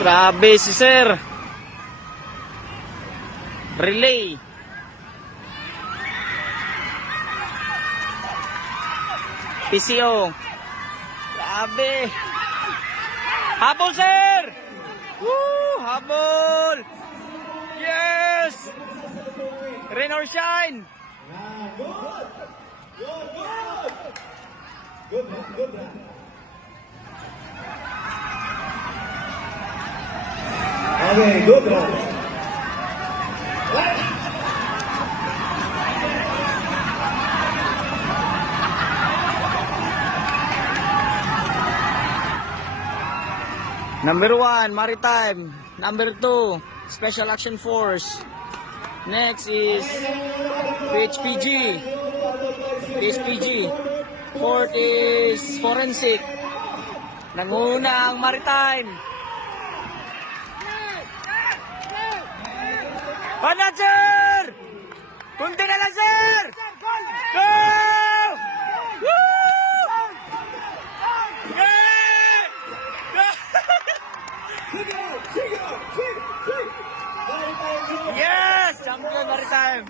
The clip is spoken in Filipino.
Grabe si Sir. Relay. PCO. Grabe. Habol, Sir! Woo! Habol! Yes! Rain or shine! Good. Okay, good run. Number 1, Maritime. Number 2, Special Action Force. Next is PHPG. PHPG. Fourth is Forensic. Nanguna ang Maritime. Ano, Sir? Kunti na lang, Sir! Go! Woo! Yeah! Yes! Champion Maritime!